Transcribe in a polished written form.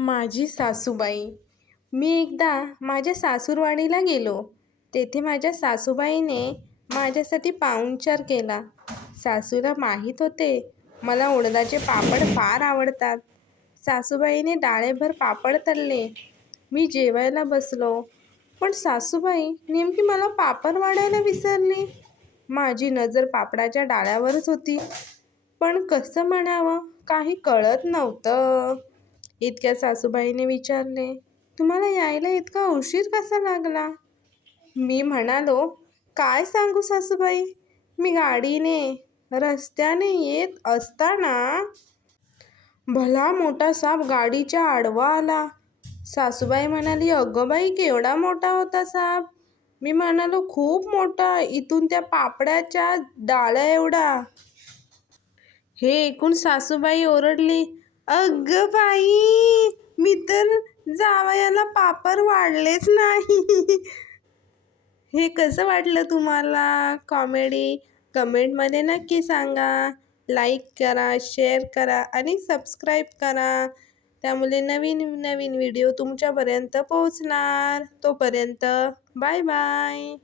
माझी सासूबाई. मी एकदा माझ्या सासूरवाडीला गेलो. तेथे माझ्या सासूबाईने माझ्यासाठी पाहुणचार केला. सासूला माहीत होते मला उडदाचे पापड फार आवडतात. सासूबाईने डाळेभर पापड तळले. मी जेवायला बसलो, पण सासूबाई नेमकी मला पापड वाढायला विसरली. माझी नजर पापडाच्या डाळ्यावरच होती, पण कसं म्हणावं काही कळत नव्हतं. इतक्या सासूबाईने विचारले, तुम्हाला यायला इतका उशीर कसा लागला? मी म्हणालो, काय सांगू सासूबाई, मी गाडीने रस्त्याने येत असताना भला मोठा साप गाडीच्या आडवा आला. सासूबाई म्हणाली, अगं बाई, केवढा मोठा होता साप? मी म्हणालो, खूप मोठा, इथून त्या पापडाच्या डाळ्या एवढा. हे ऐकून सासूबाई ओरडली, अगं बाई, मी तर जावयाला पापड वाढलेच नाही. हे कसं वाटलं तुम्हाला कॉमेडी? कमेंटमध्ये नक्की सांगा. लाईक करा, शेअर करा आणि सबस्क्राईब करा. त्यामुळे नवीन नवीन व्हिडिओ तुमच्यापर्यंत पोहोचणार. तोपर्यंत बाय बाय.